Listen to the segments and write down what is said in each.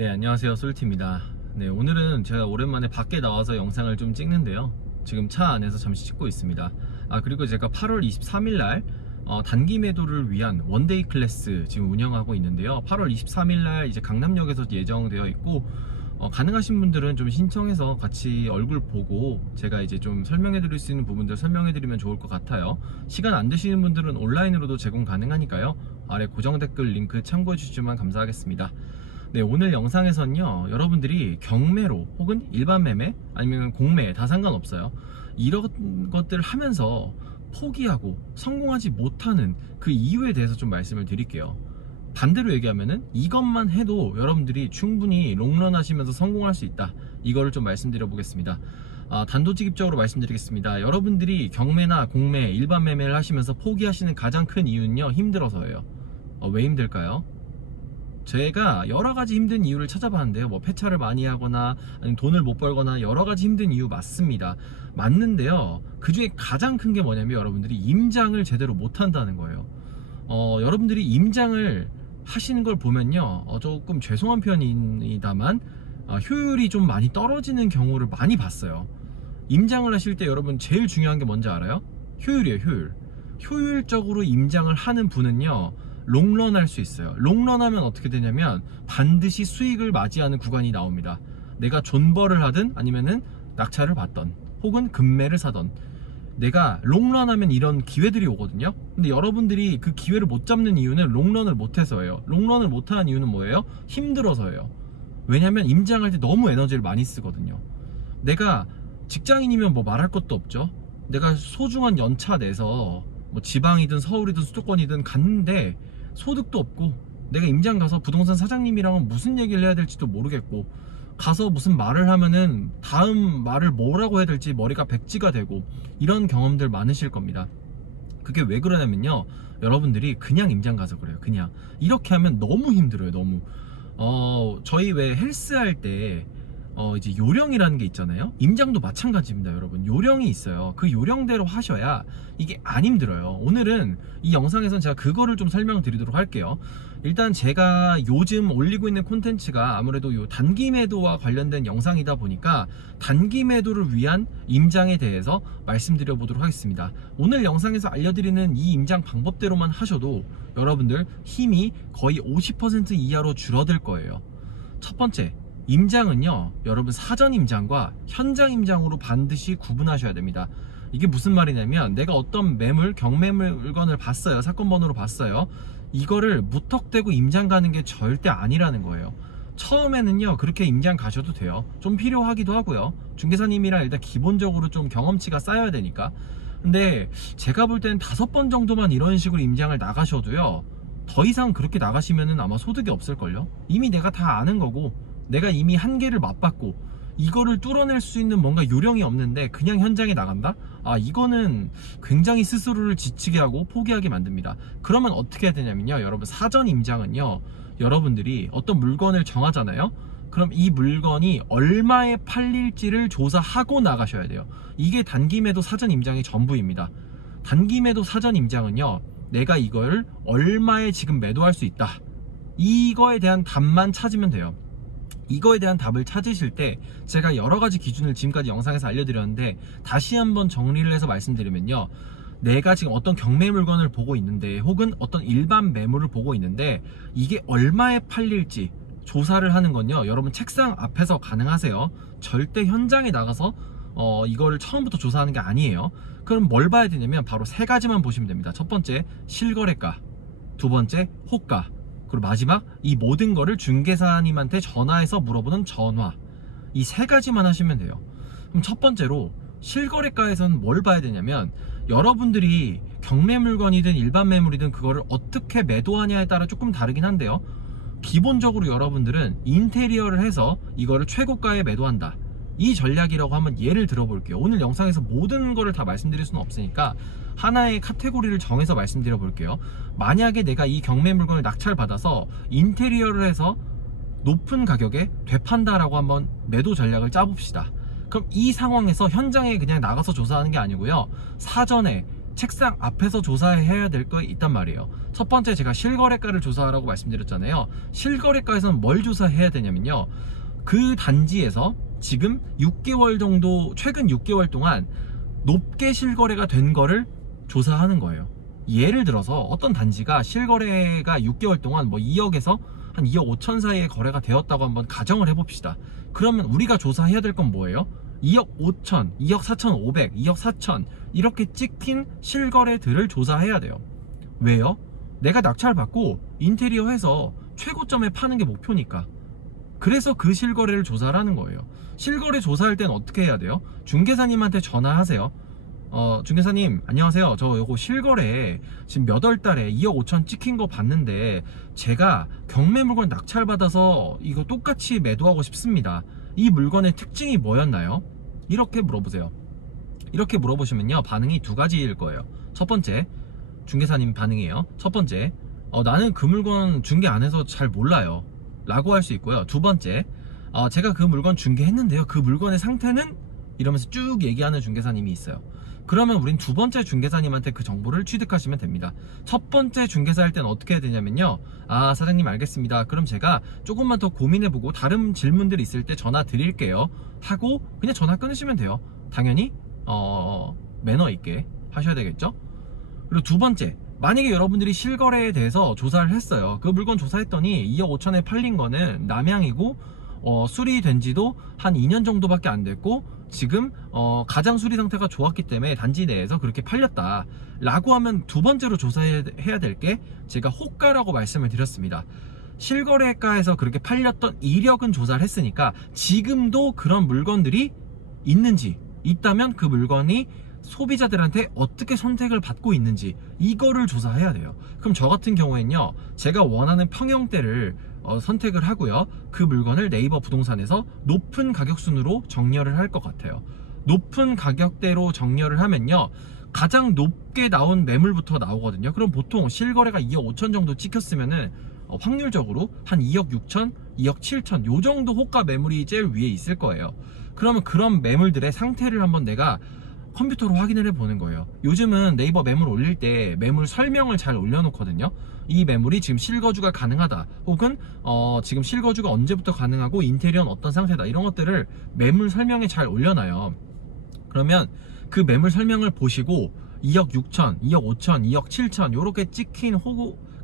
네, 안녕하세요. 솔티입니다. 네, 오늘은 제가 오랜만에 밖에 나와서 영상을 좀 찍는데요. 지금 차 안에서 잠시 찍고 있습니다. 그리고 제가 8월 23일 날 단기 매도를 위한 원데이 클래스 지금 운영하고 있는데요. 8월 23일 날 이제 강남역에서 예정되어 있고, 가능하신 분들은 좀 신청해서 같이 얼굴 보고 제가 이제 좀 설명해 드릴 수 있는 부분들 설명해 드리면 좋을 것 같아요. 시간 안 되시는 분들은 온라인으로도 제공 가능하니까요. 아래 고정 댓글 링크 참고해 주시면 감사하겠습니다. 네, 오늘 영상에서는요, 여러분들이 경매로 혹은 일반 매매 아니면 공매 다 상관없어요. 이런 것들을 하면서 포기하고 성공하지 못하는 그 이유에 대해서 좀 말씀을 드릴게요. 반대로 얘기하면은 이것만 해도 여러분들이 충분히 롱런 하시면서 성공할 수 있다, 이거를 좀 말씀드려 보겠습니다. 단도직입적으로 말씀드리겠습니다. 여러분들이 경매나 공매, 일반 매매를 하시면서 포기하시는 가장 큰 이유는요, 힘들어서예요. 왜 힘들까요? 제가 여러가지 힘든 이유를 찾아봤는데요, 뭐 폐차를 많이 하거나 아니면 돈을 못 벌거나 여러가지 힘든 이유 맞습니다. 맞는데요, 그 중에 가장 큰 게 뭐냐면 여러분들이 임장을 제대로 못 한다는 거예요. 여러분들이 임장을 하시는 걸 보면요, 조금 죄송한 편입니다만 효율이 좀 많이 떨어지는 경우를 많이 봤어요. 임장을 하실 때 여러분 제일 중요한 게 뭔지 알아요? 효율이에요. 효율적으로 임장을 하는 분은요, 롱런 할 수 있어요. 롱런 하면 어떻게 되냐면 반드시 수익을 맞이하는 구간이 나옵니다. 내가 존버를 하든 아니면은 낙찰을 받던 혹은 금매를 사던, 내가 롱런 하면 이런 기회들이 오거든요. 근데 여러분들이 그 기회를 못 잡는 이유는 롱런을 못해서예요. 롱런을 못하는 이유는 뭐예요? 힘들어서예요. 왜냐면 임장할 때 너무 에너지를 많이 쓰거든요. 내가 직장인이면 뭐 말할 것도 없죠. 내가 소중한 연차 내서 뭐 지방이든 서울이든 수도권이든 갔는데 소득도 없고, 내가 임장 가서 부동산 사장님이랑은 무슨 얘기를 해야 될지도 모르겠고, 가서 무슨 말을 하면은 다음 말을 뭐라고 해야 될지 머리가 백지가 되고, 이런 경험들 많으실 겁니다. 그게 왜 그러냐면요, 여러분들이 그냥 임장 가서 그래요. 그냥 이렇게 하면 너무 힘들어요. 너무. 저희 왜 헬스 할 때 이제 요령이라는 게 있잖아요. 임장도 마찬가지입니다. 여러분, 요령이 있어요. 그 요령대로 하셔야 이게 안 힘들어요. 오늘은 이 영상에서는 제가 그거를 좀 설명드리도록 할게요. 일단 제가 요즘 올리고 있는 콘텐츠가 아무래도 요 단기 매도와 관련된 영상이다 보니까 단기 매도를 위한 임장에 대해서 말씀드려 보도록 하겠습니다. 오늘 영상에서 알려드리는 이 임장 방법대로만 하셔도 여러분들 힘이 거의 50% 이하로 줄어들 거예요. 첫 번째, 임장은요, 여러분 사전 임장과 현장 임장으로 반드시 구분하셔야 됩니다. 이게 무슨 말이냐면, 내가 어떤 매물, 경매 물건을 봤어요. 사건 번호로 봤어요. 이거를 무턱대고 임장 가는 게 절대 아니라는 거예요. 처음에는요, 그렇게 임장 가셔도 돼요. 좀 필요하기도 하고요. 중개사님이랑 일단 기본적으로 좀 경험치가 쌓여야 되니까. 근데 제가 볼 때는 5번 정도만 이런 식으로 임장을 나가셔도요, 더 이상 그렇게 나가시면은 아마 소득이 없을걸요. 이미 내가 다 아는 거고, 내가 이미 한계를 맛봤고, 이거를 뚫어낼 수 있는 뭔가 요령이 없는데 그냥 현장에 나간다? 이거는 굉장히 스스로를 지치게 하고 포기하게 만듭니다. 그러면 어떻게 해야 되냐면요, 여러분 사전 임장은요, 여러분들이 어떤 물건을 정하잖아요. 그럼 이 물건이 얼마에 팔릴지를 조사하고 나가셔야 돼요. 이게 단기 매도 사전 임장의 전부입니다. 단기 매도 사전 임장은요, 내가 이걸 얼마에 지금 매도할 수 있다, 이거에 대한 답만 찾으면 돼요. 이거에 대한 답을 찾으실 때 제가 여러가지 기준을 지금까지 영상에서 알려드렸는데, 다시 한번 정리를 해서 말씀드리면요, 내가 지금 어떤 경매 물건을 보고 있는데 혹은 어떤 일반 매물을 보고 있는데 이게 얼마에 팔릴지 조사를 하는 건요, 여러분 책상 앞에서 가능하세요. 절대 현장에 나가서 이거를 처음부터 조사하는 게 아니에요. 그럼 뭘 봐야 되냐면 바로 3가지만 보시면 됩니다. 첫 번째, 실거래가. 두 번째, 호가. 그리고 마지막, 이 모든 거를 중개사님한테 전화해서 물어보는 전화. 이 3가지만 하시면 돼요. 그럼 첫 번째로 실거래가에서는 뭘 봐야 되냐면, 여러분들이 경매 물건이든 일반 매물이든 그거를 어떻게 매도하냐에 따라 조금 다르긴 한데요, 기본적으로 여러분들은 인테리어를 해서 이거를 최고가에 매도한다, 이 전략이라고 한번 예를 들어 볼게요. 오늘 영상에서 모든 거를 다 말씀드릴 수는 없으니까 하나의 카테고리를 정해서 말씀드려 볼게요. 만약에 내가 이 경매 물건을 낙찰 받아서 인테리어를 해서 높은 가격에 되판다라고 한번 매도 전략을 짜봅시다. 그럼 이 상황에서 현장에 그냥 나가서 조사하는 게 아니고요, 사전에 책상 앞에서 조사해야 될 거 있단 말이에요. 첫 번째 제가 실거래가를 조사하라고 말씀드렸잖아요. 실거래가에서는 뭘 조사해야 되냐면요, 그 단지에서 지금 6개월 정도, 최근 6개월 동안 높게 실거래가 된 거를 조사하는 거예요. 예를 들어서 어떤 단지가 실거래가 6개월 동안 뭐 2억에서 한 2억 5천 사이에 거래가 되었다고 한번 가정을 해봅시다. 그러면 우리가 조사해야 될 건 뭐예요? 2억 5천, 2억 4천 5백, 2억 4천 이렇게 찍힌 실거래들을 조사해야 돼요. 왜요? 내가 낙찰 받고 인테리어 해서 최고점에 파는 게 목표니까. 그래서 그 실거래를 조사를 하는 거예요. 실거래 조사할 땐 어떻게 해야 돼요? 중개사님한테 전화하세요. 중개사님 안녕하세요, 저 요거 실거래 지금 몇 월 달에 2억 5천 찍힌 거 봤는데 제가 경매 물건 낙찰 받아서 이거 똑같이 매도하고 싶습니다. 이 물건의 특징이 뭐였나요? 이렇게 물어보세요. 이렇게 물어보시면요, 반응이 두 가지일 거예요. 첫 번째, 중개사님 반응이에요. 첫 번째, 나는 그 물건 중개 안 해서 잘 몰라요 라고 할 수 있고요. 두 번째, 제가 그 물건 중개했는데요, 그 물건의 상태는 이러면서 쭉 얘기하는 중개사님이 있어요. 그러면 우린 두 번째 중개사님한테 그 정보를 취득하시면 됩니다. 첫 번째 중개사 할 때는 어떻게 해야 되냐면요, 사장님 알겠습니다, 그럼 제가 조금만 더 고민해보고 다른 질문들이 있을 때 전화 드릴게요 하고 그냥 전화 끊으시면 돼요. 당연히 매너 있게 하셔야 되겠죠. 그리고 두 번째, 만약에 여러분들이 실거래에 대해서 조사를 했어요. 그 물건 조사했더니 2억 5천에 팔린 거는 남양이고 수리된 지도 한 2년 정도밖에 안 됐고 지금 가장 수리 상태가 좋았기 때문에 단지 내에서 그렇게 팔렸다 라고 하면 두 번째로 조사해야 될 게 제가 호가라고 말씀을 드렸습니다. 실거래가에서 그렇게 팔렸던 이력은 조사를 했으니까 지금도 그런 물건들이 있는지, 있다면 그 물건이 소비자들한테 어떻게 선택을 받고 있는지 이거를 조사해야 돼요. 그럼 저 같은 경우에는요, 제가 원하는 평형대를 선택을 하고요, 그 물건을 네이버 부동산에서 높은 가격순으로 정렬을 할 것 같아요. 높은 가격대로 정렬을 하면요, 가장 높게 나온 매물부터 나오거든요. 그럼 보통 실거래가 2억 5천 정도 찍혔으면은 확률적으로 한 2억 6천, 2억 7천 요 정도 호가 매물이 제일 위에 있을 거예요. 그러면 그런 매물들의 상태를 한번 내가 컴퓨터로 확인을 해보는 거예요. 요즘은 네이버 매물 올릴 때 매물 설명을 잘 올려놓거든요. 이 매물이 지금 실거주가 가능하다, 혹은 지금 실거주가 언제부터 가능하고 인테리어는 어떤 상태다, 이런 것들을 매물 설명에 잘 올려놔요. 그러면 그 매물 설명을 보시고 2억 6천, 2억 5천, 2억 7천 요렇게 찍힌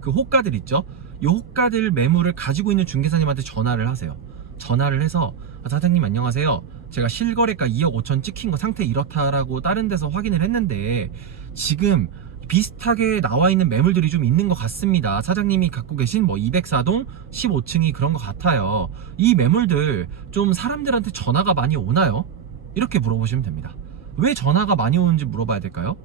그 호가들 있죠. 이 호가들 매물을 가지고 있는 중개사님한테 전화를 하세요. 전화를 해서 사장님 안녕하세요, 제가 실거래가 2억 5천 찍힌 거 상태 이렇다라고 다른 데서 확인을 했는데 지금 비슷하게 나와 있는 매물들이 좀 있는 것 같습니다. 사장님이 갖고 계신 뭐 204동 15층이 그런 것 같아요. 이 매물들 좀 사람들한테 전화가 많이 오나요? 이렇게 물어보시면 됩니다. 왜 전화가 많이 오는지 물어봐야 될까요?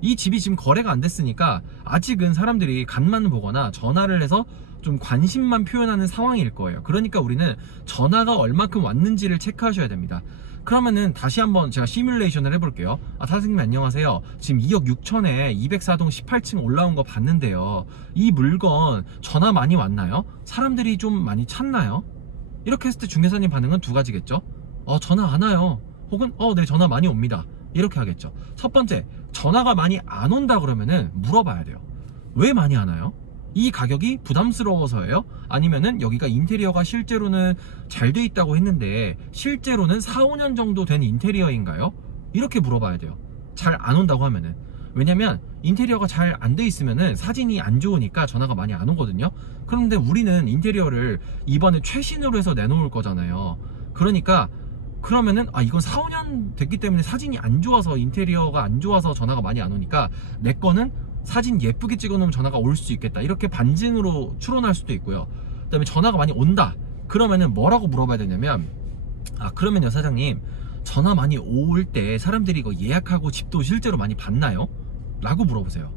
이 집이 지금 거래가 안 됐으니까 아직은 사람들이 간만 보거나 전화를 해서 좀 관심만 표현하는 상황일 거예요. 그러니까 우리는 전화가 얼마큼 왔는지를 체크하셔야 됩니다. 그러면은 다시 한번 제가 시뮬레이션을 해볼게요. 사장님 안녕하세요, 지금 2억 6천에 204동 18층 올라온 거 봤는데요, 이 물건 전화 많이 왔나요? 사람들이 좀 많이 찾나요? 이렇게 했을 때 중개사님 반응은 두 가지겠죠. 전화 안 와요, 혹은 네 전화 많이 옵니다, 이렇게 하겠죠. 첫 번째, 전화가 많이 안 온다 그러면은 물어봐야 돼요. 왜 많이 안 와요? 이 가격이 부담스러워서예요? 아니면은 여기가 인테리어가 실제로는 잘 돼 있다고 했는데 실제로는 4, 5년 정도 된 인테리어인가요? 이렇게 물어봐야 돼요. 잘 안 온다고 하면은. 왜냐면 인테리어가 잘 안 돼 있으면은 사진이 안 좋으니까 전화가 많이 안 오거든요. 그런데 우리는 인테리어를 이번에 최신으로 해서 내놓을 거잖아요. 그러니까 그러면은 이건 4, 5년 됐기 때문에 사진이 안 좋아서, 인테리어가 안 좋아서 전화가 많이 안 오니까 내 거는 사진 예쁘게 찍어놓으면 전화가 올 수 있겠다, 이렇게 반증으로 추론할 수도 있고요. 그 다음에 전화가 많이 온다 그러면은 뭐라고 물어봐야 되냐면, 그러면요 사장님, 전화 많이 올 때 사람들이 이거 예약하고 집도 실제로 많이 봤나요? 라고 물어보세요.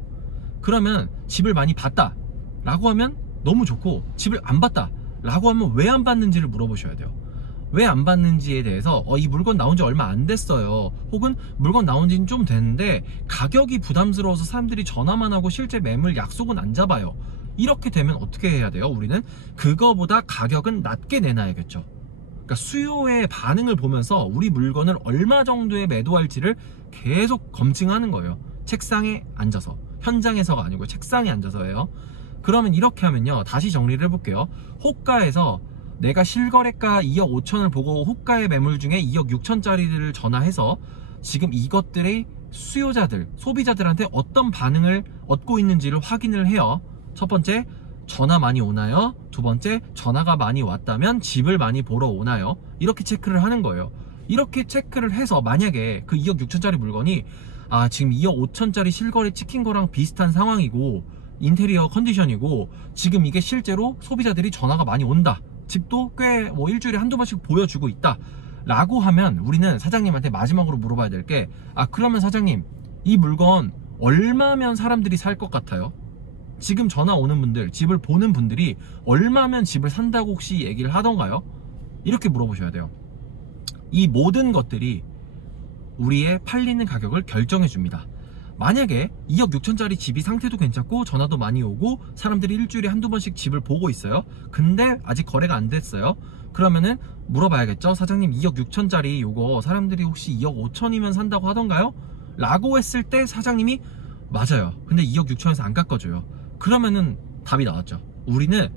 그러면 집을 많이 봤다 라고 하면 너무 좋고, 집을 안 봤다 라고 하면 왜 안 봤는지를 물어보셔야 돼요. 왜 안 받는지에 대해서 이 물건 나온 지 얼마 안 됐어요, 혹은 물건 나온 지는 좀 됐는데 가격이 부담스러워서 사람들이 전화만 하고 실제 매물 약속은 안 잡아요. 이렇게 되면 어떻게 해야 돼요? 우리는 그거보다 가격은 낮게 내놔야겠죠. 그러니까 수요의 반응을 보면서 우리 물건을 얼마 정도에 매도할지를 계속 검증하는 거예요. 책상에 앉아서. 현장에서가 아니고 책상에 앉아서 해요. 그러면 이렇게 하면요, 다시 정리를 해볼게요. 호가에서 내가 실거래가 2억 5천을 보고 호가의 매물 중에 2억 6천짜리를 전화해서 지금 이것들의 수요자들, 소비자들한테 어떤 반응을 얻고 있는지를 확인을 해요. 첫 번째, 전화 많이 오나요? 두 번째, 전화가 많이 왔다면 집을 많이 보러 오나요? 이렇게 체크를 하는 거예요. 이렇게 체크를 해서 만약에 그 2억 6천짜리 물건이 지금 2억 5천짜리 실거래 찍힌 거랑 비슷한 상황이고 인테리어 컨디션이고 지금 이게 실제로 소비자들이 전화가 많이 온다, 집도 꽤 뭐 일주일에 한두 번씩 보여주고 있다 라고 하면 우리는 사장님한테 마지막으로 물어봐야 될 게, 그러면 사장님, 이 물건 얼마면 사람들이 살 것 같아요? 지금 전화 오는 분들, 집을 보는 분들이 얼마면 집을 산다고 혹시 얘기를 하던가요? 이렇게 물어보셔야 돼요. 이 모든 것들이 우리의 팔리는 가격을 결정해 줍니다. 만약에 2억 6천짜리 집이 상태도 괜찮고 전화도 많이 오고 사람들이 일주일에 한두 번씩 집을 보고 있어요. 근데 아직 거래가 안 됐어요. 그러면은 물어봐야겠죠. 사장님, 2억 6천짜리 요거 사람들이 혹시 2억 5천이면 산다고 하던가요? 라고 했을 때 사장님이 맞아요, 근데 2억 6천에서 안 깎아줘요. 그러면은 답이 나왔죠. 우리는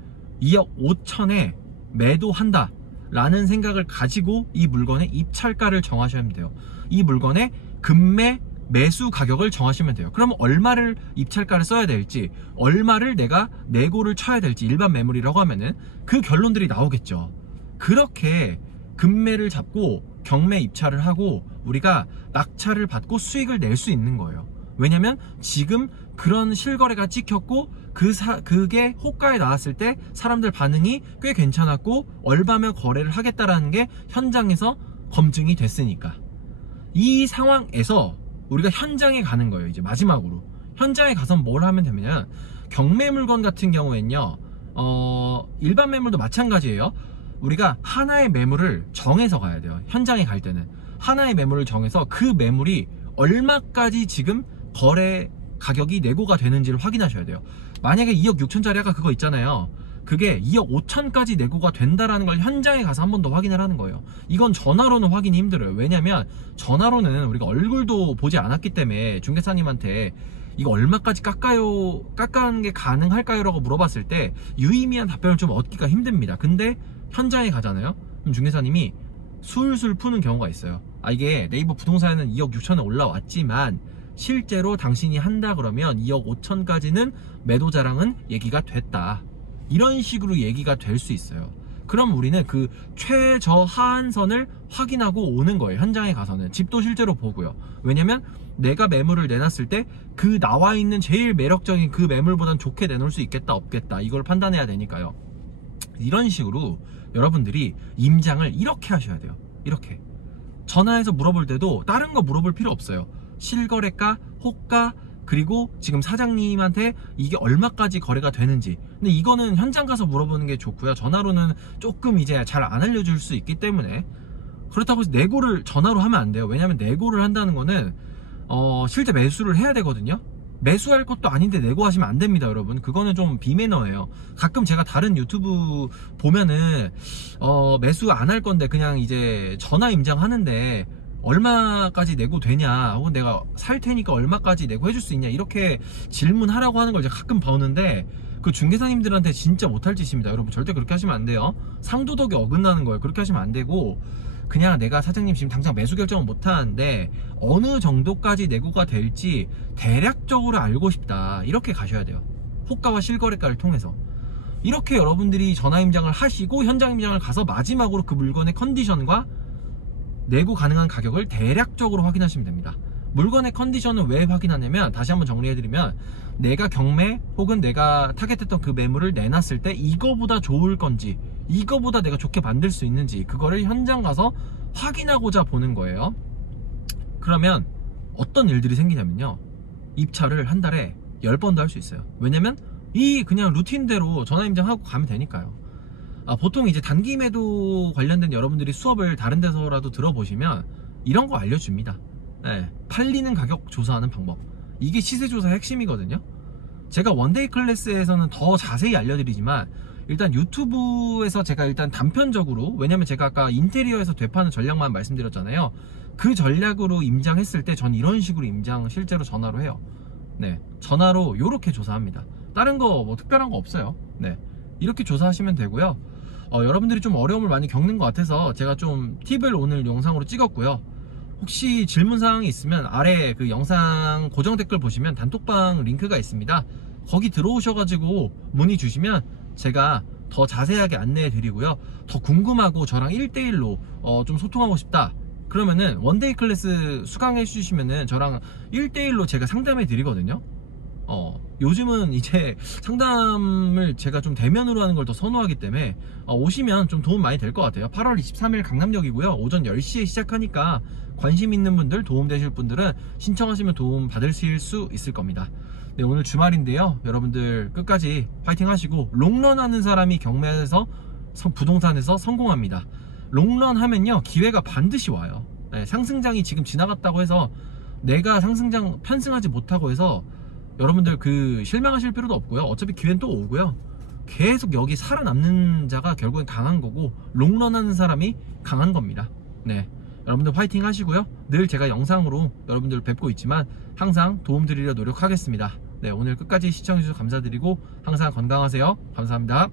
2억 5천에 매도한다 라는 생각을 가지고 이 물건의 입찰가를 정하셔야 돼요. 이 물건의 금매 매수 가격을 정하시면 돼요. 그러면 얼마를 입찰가를 써야 될지, 얼마를 내가 내고를 쳐야 될지, 일반 매물이라고 하면은 그 결론들이 나오겠죠. 그렇게 금매를 잡고 경매 입찰을 하고 우리가 낙찰을 받고 수익을 낼 수 있는 거예요. 왜냐면 지금 그런 실거래가 찍혔고 그게 호가에 나왔을 때 사람들 반응이 꽤 괜찮았고 얼마면 거래를 하겠다라는 게 현장에서 검증이 됐으니까. 이 상황에서 우리가 현장에 가는 거예요. 이제 마지막으로 현장에 가서 뭘 하면 되냐면, 경매 물건 같은 경우에는요, 일반 매물도 마찬가지예요. 우리가 하나의 매물을 정해서 가야 돼요. 현장에 갈 때는 하나의 매물을 정해서 그 매물이 얼마까지 지금 거래 가격이 내고가 되는지를 확인하셔야 돼요. 만약에 2억 6천짜리 아까 그거 있잖아요, 그게 2억 5천까지 내고가 된다라는 걸 현장에 가서 한 번 더 확인을 하는 거예요. 이건 전화로는 확인이 힘들어요. 왜냐면 전화로는 우리가 얼굴도 보지 않았기 때문에 중개사님한테 이거 얼마까지 깎아는 게 가능할까요? 라고 물어봤을 때 유의미한 답변을 좀 얻기가 힘듭니다. 근데 현장에 가잖아요? 그럼 중개사님이 술술 푸는 경우가 있어요. 이게 네이버 부동산에는 2억 6천에 올라왔지만 실제로 당신이 한다 그러면 2억 5천까지는 매도 자랑은 얘기가 됐다, 이런 식으로 얘기가 될 수 있어요. 그럼 우리는 그 최저하한선을 확인하고 오는 거예요. 현장에 가서는 집도 실제로 보고요. 왜냐면 내가 매물을 내놨을 때 그 나와 있는 제일 매력적인 그 매물보단 좋게 내놓을 수 있겠다 없겠다, 이걸 판단해야 되니까요. 이런 식으로 여러분들이 임장을 이렇게 하셔야 돼요. 이렇게 전화해서 물어볼 때도 다른 거 물어볼 필요 없어요. 실거래가, 호가, 그리고 지금 사장님한테 이게 얼마까지 거래가 되는지. 근데 이거는 현장 가서 물어보는 게 좋고요. 전화로는 조금 이제 잘 안 알려줄 수 있기 때문에. 그렇다고 해서 내고를 전화로 하면 안 돼요. 왜냐면 내고를 한다는 거는 실제 매수를 해야 되거든요. 매수할 것도 아닌데 내고하시면 안 됩니다, 여러분. 그거는 좀 비매너예요. 가끔 제가 다른 유튜브 보면은 매수 안 할 건데 그냥 이제 전화 임장하는데 얼마까지 내고 되냐, 혹은 내가 살 테니까 얼마까지 내고 해줄 수 있냐, 이렇게 질문하라고 하는 걸 제가 가끔 보는데 그 중개사님들한테 진짜 못할 짓입니다. 여러분 절대 그렇게 하시면 안 돼요. 상도덕이 어긋나는 거예요. 그렇게 하시면 안 되고, 그냥 내가 사장님 지금 당장 매수 결정은 못하는데 어느 정도까지 내고가 될지 대략적으로 알고 싶다, 이렇게 가셔야 돼요. 호가와 실거래가를 통해서. 이렇게 여러분들이 전화 임장을 하시고 현장 임장을 가서 마지막으로 그 물건의 컨디션과 내고 가능한 가격을 대략적으로 확인하시면 됩니다. 물건의 컨디션은 왜 확인하냐면, 다시 한번 정리해드리면, 내가 경매 혹은 내가 타겟했던 그 매물을 내놨을 때 이거보다 좋을 건지, 이거보다 내가 좋게 만들 수 있는지, 그거를 현장 가서 확인하고자 보는 거예요. 그러면 어떤 일들이 생기냐면요, 입찰을 한 달에 10번도 할 수 있어요. 왜냐면 이 그냥 루틴대로 전화 임장하고 가면 되니까요. 보통 이제 단기 매도 관련된 여러분들이 수업을 다른 데서라도 들어보시면 이런 거 알려줍니다. 네, 팔리는 가격 조사하는 방법. 이게 시세 조사의 핵심이거든요. 제가 원데이 클래스에서는 더 자세히 알려드리지만 일단 유튜브에서 제가 일단 단편적으로, 왜냐면 제가 아까 인테리어에서 되파는 전략만 말씀드렸잖아요. 그 전략으로 임장했을 때 전 이런 식으로 임장 실제로 전화로 해요. 네, 전화로 요렇게 조사합니다. 다른 거 뭐 특별한 거 없어요. 네, 이렇게 조사하시면 되고요. 여러분들이 좀 어려움을 많이 겪는 것 같아서 제가 좀 팁을 오늘 영상으로 찍었고요. 혹시 질문사항이 있으면 아래 그 영상 고정 댓글 보시면 단톡방 링크가 있습니다. 거기 들어오셔가지고 문의 주시면 제가 더 자세하게 안내해 드리고요. 더 궁금하고 저랑 1대1로 좀 소통하고 싶다 그러면은 원데이 클래스 수강해 주시면은 저랑 1대1로 제가 상담해 드리거든요. 요즘은 이제 상담을 제가 좀 대면으로 하는 걸 더 선호하기 때문에 오시면 좀 도움 많이 될 것 같아요. 8월 23일 강남역이고요. 오전 10시에 시작하니까 관심 있는 분들, 도움 되실 분들은 신청하시면 도움 받으실 수 있을 겁니다. 네, 오늘 주말인데요. 여러분들 끝까지 파이팅 하시고, 롱런 하는 사람이 경매에서 부동산에서 성공합니다. 롱런 하면요, 기회가 반드시 와요. 네, 상승장이 지금 지나갔다고 해서 내가 상승장 편승하지 못하고 해서 여러분들 실망하실 필요도 없고요. 어차피 기회는 또 오고요. 계속 여기 살아남는 자가 결국엔 강한 거고, 롱런 하는 사람이 강한 겁니다. 네, 여러분들 파이팅 하시고요. 늘 제가 영상으로 여러분들 뵙고 있지만 항상 도움 드리려 노력하겠습니다. 네, 오늘 끝까지 시청해주셔서 감사드리고 항상 건강하세요. 감사합니다.